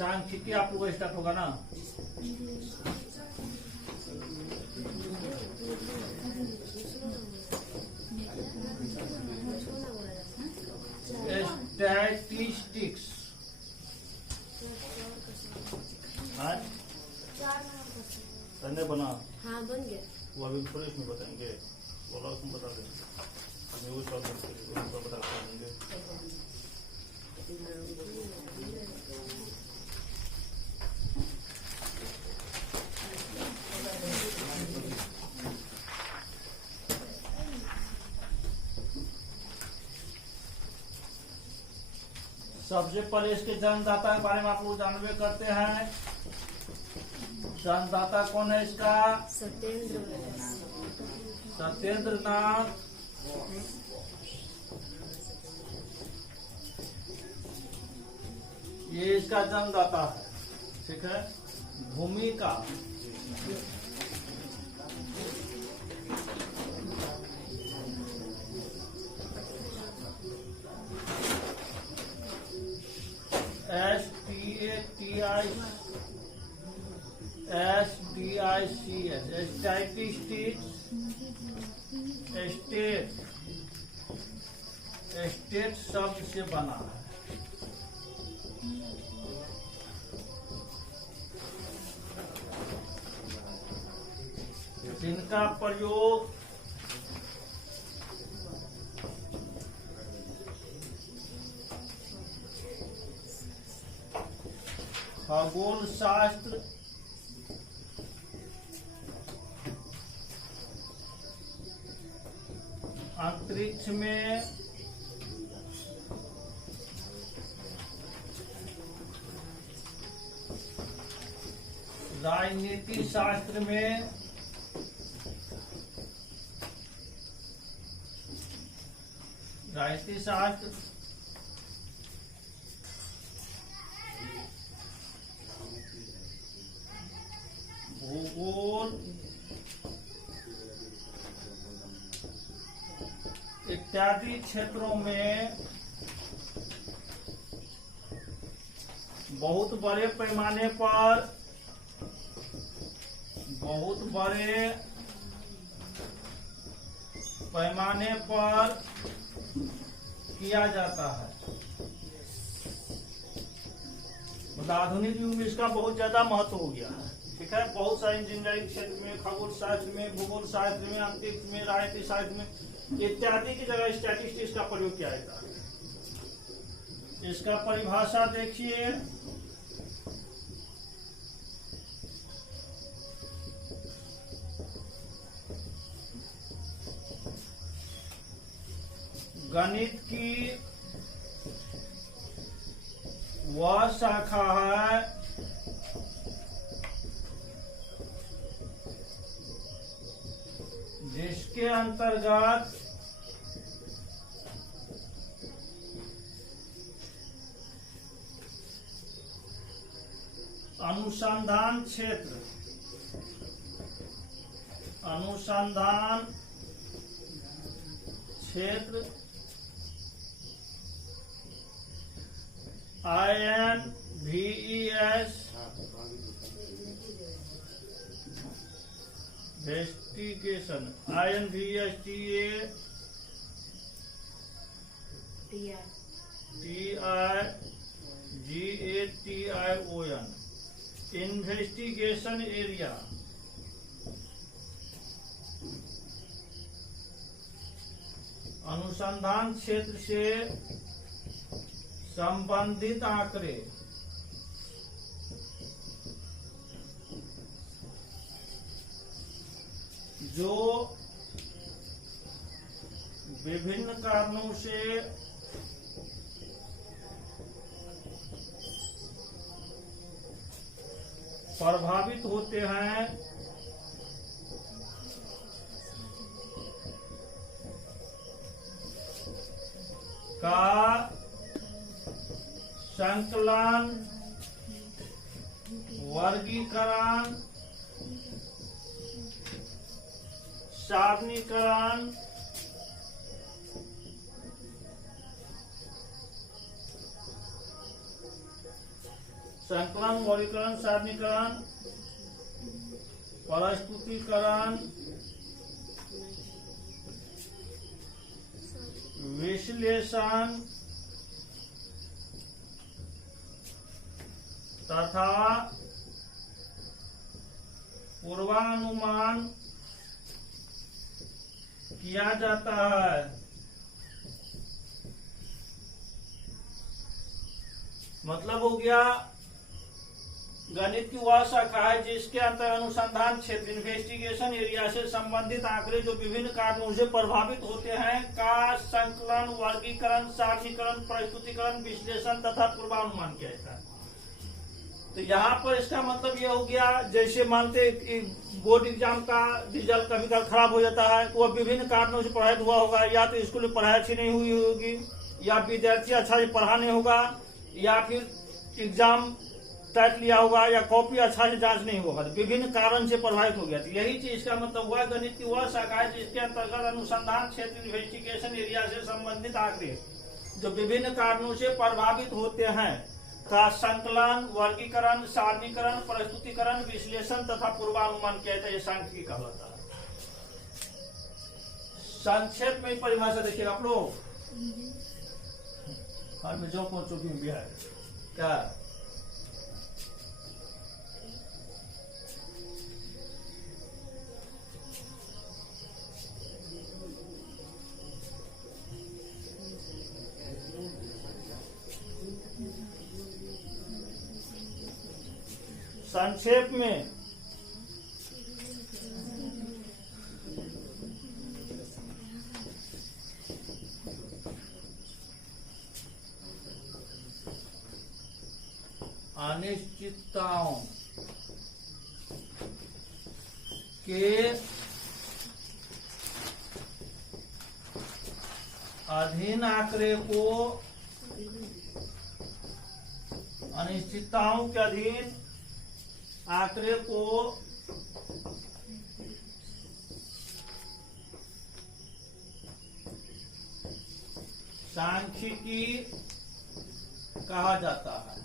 सांख्यिकी आप लोगों का स्टार्ट होगा ना। स्टैटिस्टिक्स संजय बना। हाँ बन गया। वो अभी थोड़े इसमें बताएंगे, बोला उसमें बता देंगे, हमें वो सब बता देंगे। सबसे पहले इसके जन्मदाता के बारे में आप लोग जानवे करते हैं। जन्मदाता कौन है इसका? सत्येंद्र नाथ ये इसका जन्मदाता है, ठीक है। भूमिका STATICS स्टैटिस्टिक्स स्टेट शब्द से बना है। जिनका प्रयोग खगोल शास्त्र, अंतरिक्ष में, राजनीति शास्त्र में, राजनीति शास्त्र, भूगोल इत्यादि क्षेत्रों में बहुत बड़े पैमाने पर किया जाता है। मतलब आधुनिक युग में इसका बहुत ज्यादा महत्व हो गया है, ठीक है। बहुत सारे इंजीनियरिंग क्षेत्र में, खगोल शास्त्र में, भूगोल शास्त्र में, अंतरिक्ष में, राजनीति शास्त्र में इत्यादि की जगह स्टैटिस्टिक्स का प्रयोग किया जाता है। इसका परिभाषा देखिए, गणित की वह शाखा है जिसके अंतर्गत अनुसंधान क्षेत्र INVES investigation INVESTIGATION investigation area अनुसंधान क्षेत्र से संबंधित आंकड़े जो विभिन्न कारणों से प्रभावित होते हैं, का संकलन, वर्गीकरण, सारणीकरण, संकलन, वर्गीकरण, सारणीकरण, प्रस्तुतीकरण, विश्लेषण तथा पूर्वानुमान किया जाता है। मतलब हो गया गणित की वह शाखा है जिसके अंतर अनुसंधान क्षेत्र इन्वेस्टिगेशन एरिया से संबंधित आंकड़े जो विभिन्न कारणों से प्रभावित होते हैं का संकलन, वर्गीकरण, सारणीकरण, प्रस्तुतीकरण, विश्लेषण तथा पूर्वानुमान किया जाता है। तो यहाँ पर इसका मतलब यह हो गया, जैसे मानते बोर्ड एग्जाम का रिजल्ट कभी कभी खराब हो जाता है तो वह विभिन्न कारणों से प्रभावित हुआ होगा, या तो स्कूल में पढ़ाई अच्छी नहीं हुई होगी, या विद्यार्थी अच्छा से पढ़ा नहीं होगा, या फिर एग्जाम टाइट लिया होगा, या कॉपी अच्छा से जांच नहीं होगा, तो विभिन्न कारण से प्रभावित हो गया। तो यही चीज का मतलब हुआ गणित की वह शाखा है जिसके अंतर्गत अनुसंधान क्षेत्र इन्वेस्टिगेशन एरिया से संबंधित आंकड़े जो विभिन्न कारणों से प्रभावित होते हैं का संकलन, वर्गीकरण, सारणीकरण, प्रस्तुतीकरण, विश्लेषण तथा पूर्वानुमान किया जाता है। ये सांख्यिकी कहलाता है। संक्षेप में परिभाषा देखिए आप लोग, में जो कौन चुकी बिहार क्या संक्षेप में अनिश्चितताओं के अधीन आंकड़े को अनिश्चितताओं के अधीन आंकड़े को सांख्यिकी कहा जाता है।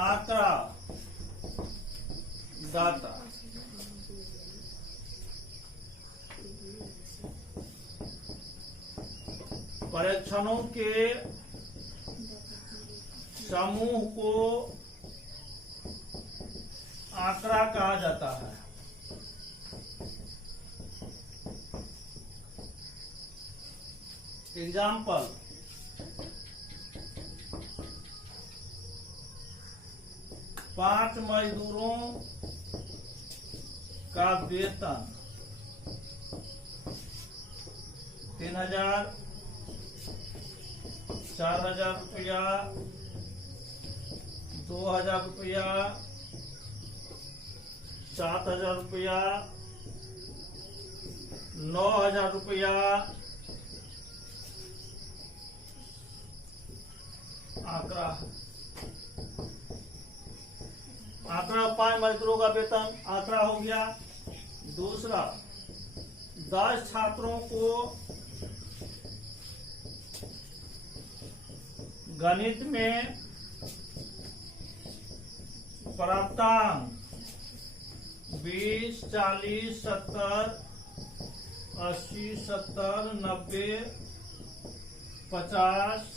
आंकड़ा, डाटा, परीक्षणों के समूह को आंकड़ा कहा जाता है। एग्जाम्पल, पांच मजदूरों का वेतन 3,000, 4,000 रुपया, 2,000 रुपया, 7,000 रुपया, 9,000 रुपया, आंकड़ा आंकड़ा 5 मजदूरों का वेतन आंकड़ा हो गया। दूसरा, 10 छात्रों को गणित में प्राप्तांक 20, 40, 70, 80, 70, 90, 50,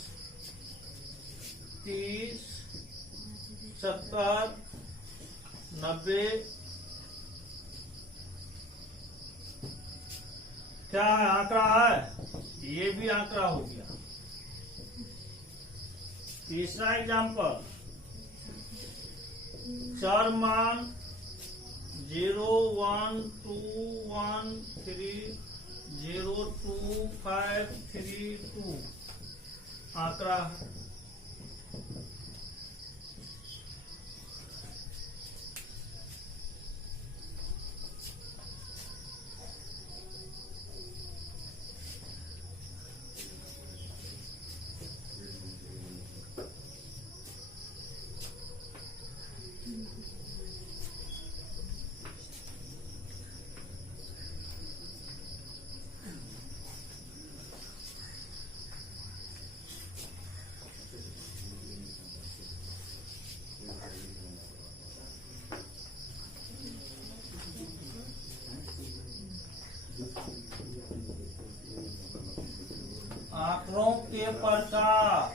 30, 70, 90 क्या है? आंकड़ा है, ये भी आंकड़ा हो गया। तीसरा एग्जाम्पल, चार मान 0, 1, 2, 1, 3, 0, 2, 5, 3, 2 आंकड़ा है। के प्रकार,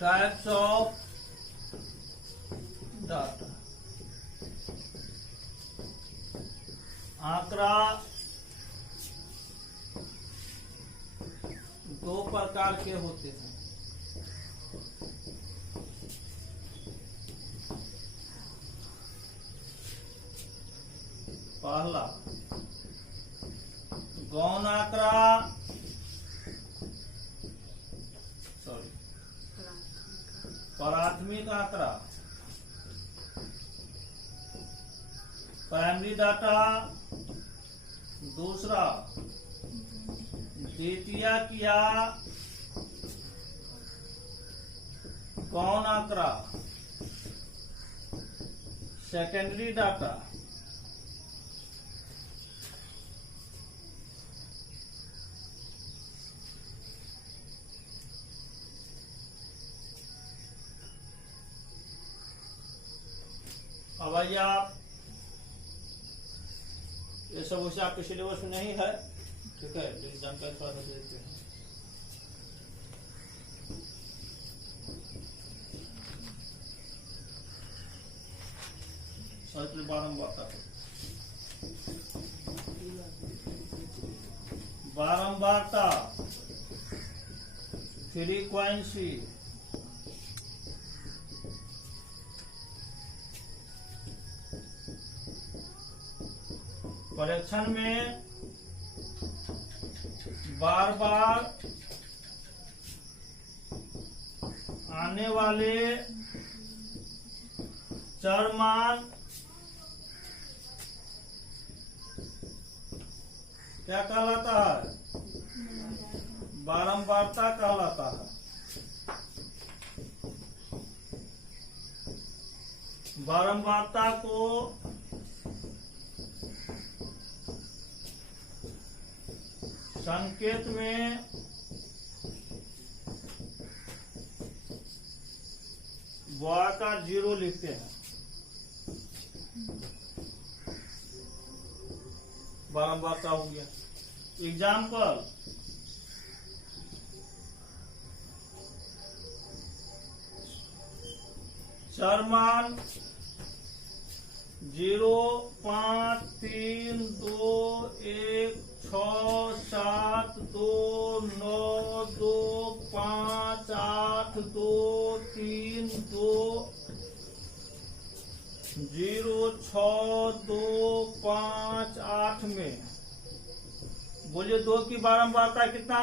टाइप्स ऑफ डाटा। आंकड़ा दो प्रकार के होते हैं। पहला गौण आंकड़ा, प्राथमिक आंकड़ा, प्राइमरी डाटा। दूसरा द्वितीयक या गौण आंकड़ा, सेकेंडरी डाटा। अब आइए आप, ये सब वैसे आपके सिलेबस में नहीं है, ठीक है, लेकिन जानकारी थोड़ा सा देते हैं। बारंबारता, फ्रीक्वेंसी, परीक्षण में बार बार आने वाले चर मान क्या कहलाता है? बारंबारता कहलाता है। बारंबारता को संकेत में y का 0 लिखते हैं। बारंबारता हो गया। एग्जाम्पल, चर मान 0, 5, 3, 2, 1, 6, 7, 2, 9, 2, 5, 8, 2, 3, 2, 0, 6, 2, 5, 8 में बोलिए 2 की बारंबारता कितना?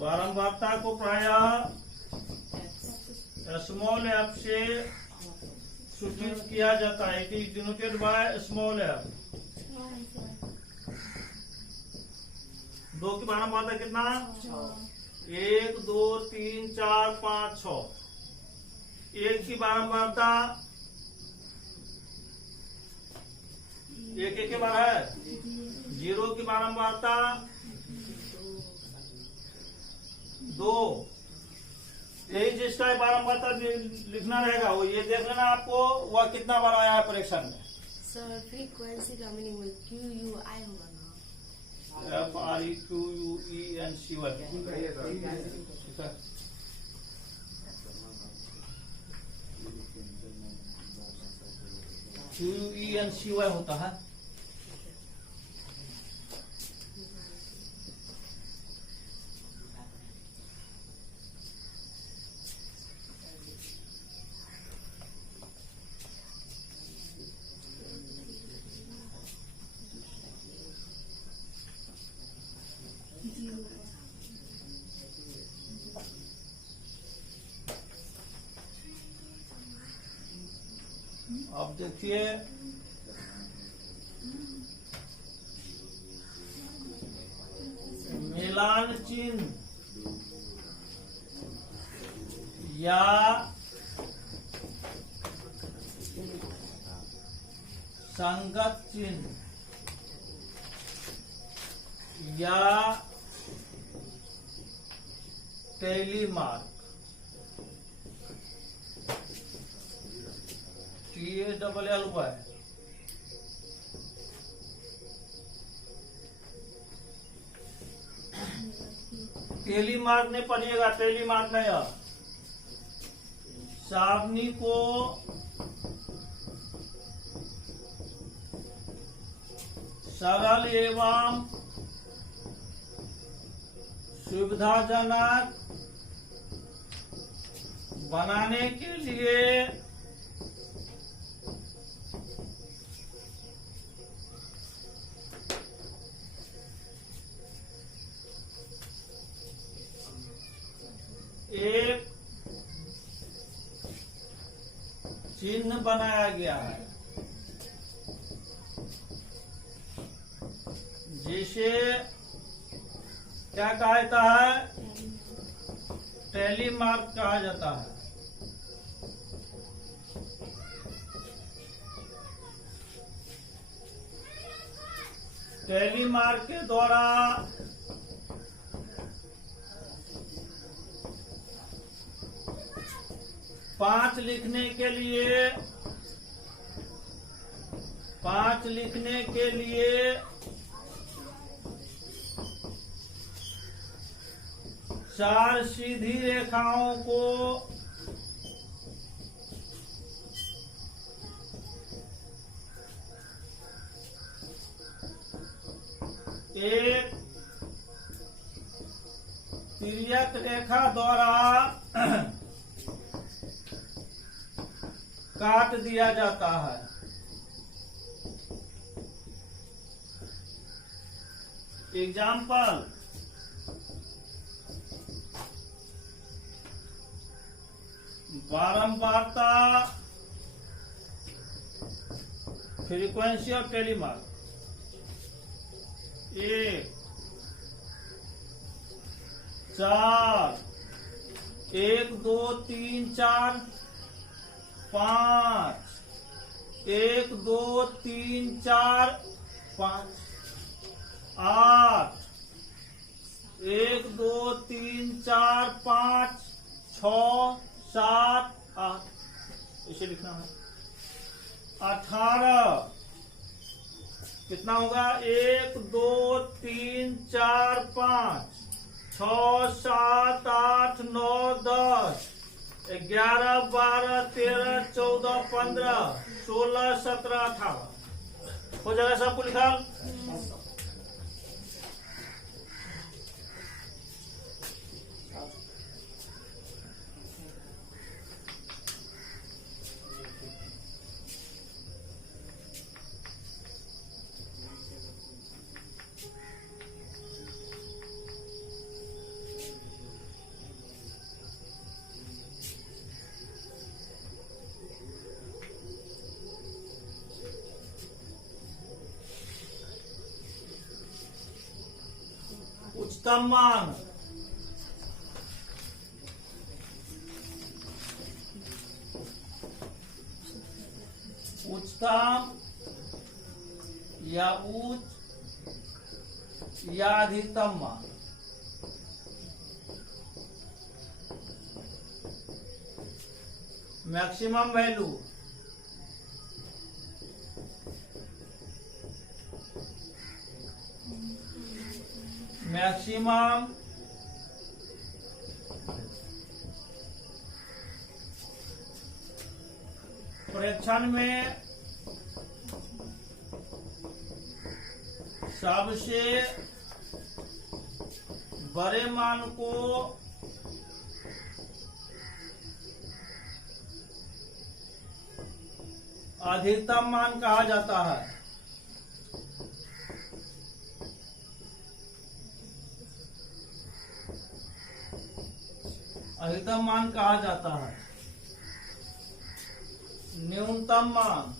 बारंबारता को प्रायः स्मॉल एफ से सूचित किया जाता है। It is denoted by small F. 2 की बारंबारता कितना? 1, 2, 3, 4, 5, 6। 1 की बारंबारता 1 के बार है। 0 की बारंबारता 2। यही जिसका बारंबारता लिखना रहेगा वो ये देख लेना आपको वह कितना बार आया है परीक्षा में। सर फ्रीक्वेंसी का मीनिंग QUI होगा ना? FREQUENCY। QUENCY होता है। अब देखिए मिलान चिन्ह या संगत चिन्ह या टैली मार्क TALLY। टेलीमार्क नहीं पढ़िएगा, टेलीमार्क है यह। सावनी को सरल एवं सुविधाजनक बनाने के लिए एक चिन्ह बनाया गया है, जिसे क्या कहा जाता है? टेलीमार्क कहा जाता है। टेलीमार्क के द्वारा पांच लिखने के लिए चार सीधी रेखाओं को एक तिर्यक रेखा द्वारा काट दिया जाता है। एग्जाम्पल, बारंबारता, फ्रीक्वेंसी ऑफ टेलीमार्क। 1 4 1 2 3 4 5 1 2 3 4 5 8 1 2 3 4 5 6 7 8, इसे लिखना है। 18 कितना होगा? 1 2 3 4 5 6 7 8 9 10 11 12 13 14 15 16 17 18 हो जाएगा सबको लिखा। उच्चतम मान, उच्चतम या उच्च या अधिकतम मान। मैक्सिमम वैल्यू, मैक्सिमम परीक्षण में सबसे बड़े मान को अधिकतम मान कहा जाता है। अधिकतम मान कहा जाता है। न्यूनतम मान,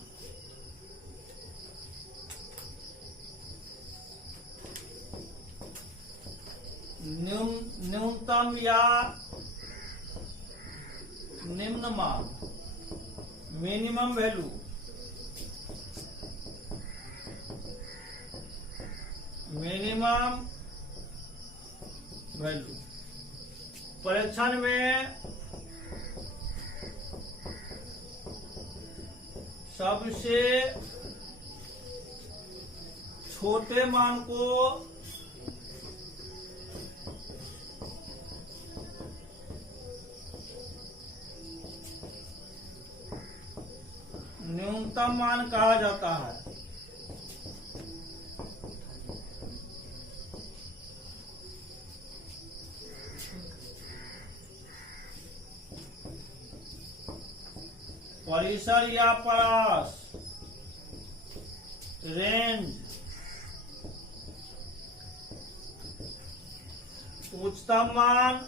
न्यूनतम या निम्न मान, मिनिमम वैल्यू, मिनिमम वैल्यू। परीक्षण में सबसे छोटे मान को न्यूनतम मान कहा जाता है। परिसर या परास, रेंज, उच्चतम मान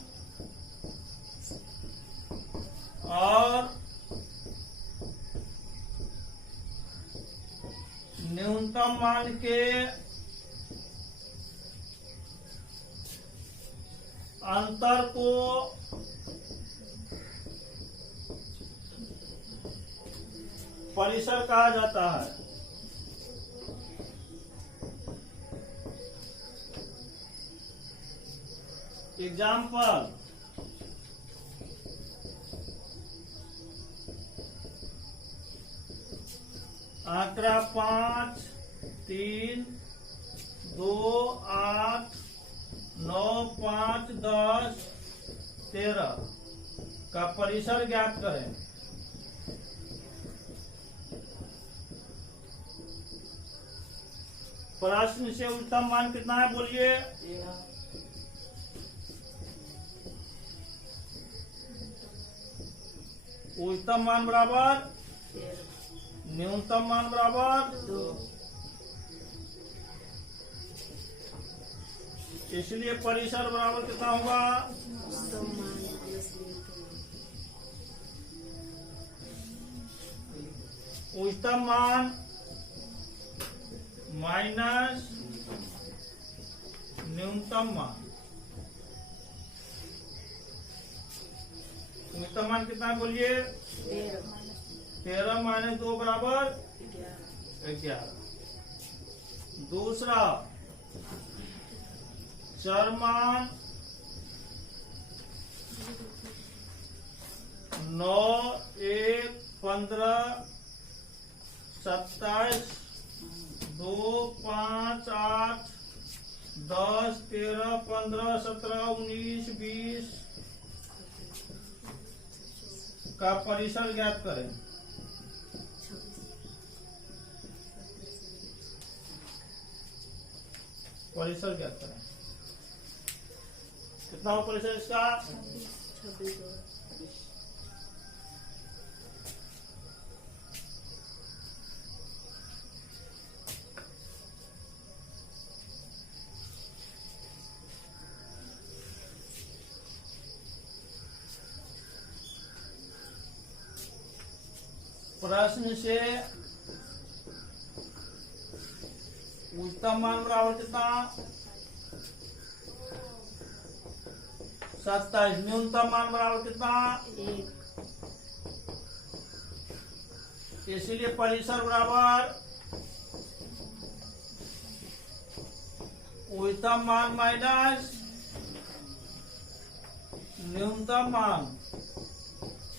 और न्यूनतम मान के अंतर को परिसर कहा जाता है। एग्जाम्पल, आंकड़ा 5, 3, 2, 8, 9, 5, 10, 13 का परिसर ज्ञात करें। प्रश्न से उच्चतम मान कितना है बोलिए? उच्चतम मान बराबर न्यूनतम मान बराबर 2। इसलिए परिसर बराबर कितना होगा? उच्चतम मान प्लस न्यूनतम मान। उच्चतम मान माइनस न्यूनतम मान। उच्चतम मान कितना है बोलिए? 13 माइनस 2 बराबर 11। दूसरा, चर मान 9, 1, 15, 27, 2, 5, 8, 10, 13, 15, 17, 19, 20 का परिसर ज्ञात करें। परिसर ज्ञात करें। कितना हो परिसर इसका? 26। प्रश्न से उच्चतम मान बराबर कितना? 27। न्यूनतम मान बराबर कितना? 1। इसलिए परिसर बराबर उच्चतम मान माइनस न्यूनतम मान।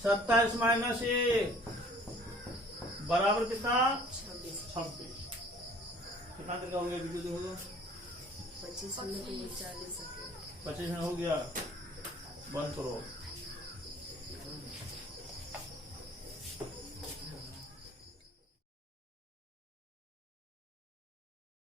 27 माइनस 1 बराबर कितना? 26। कितना तक हो गया? वीडियो देखो। 25 में तो 40 25 में हो गया। बंद करो।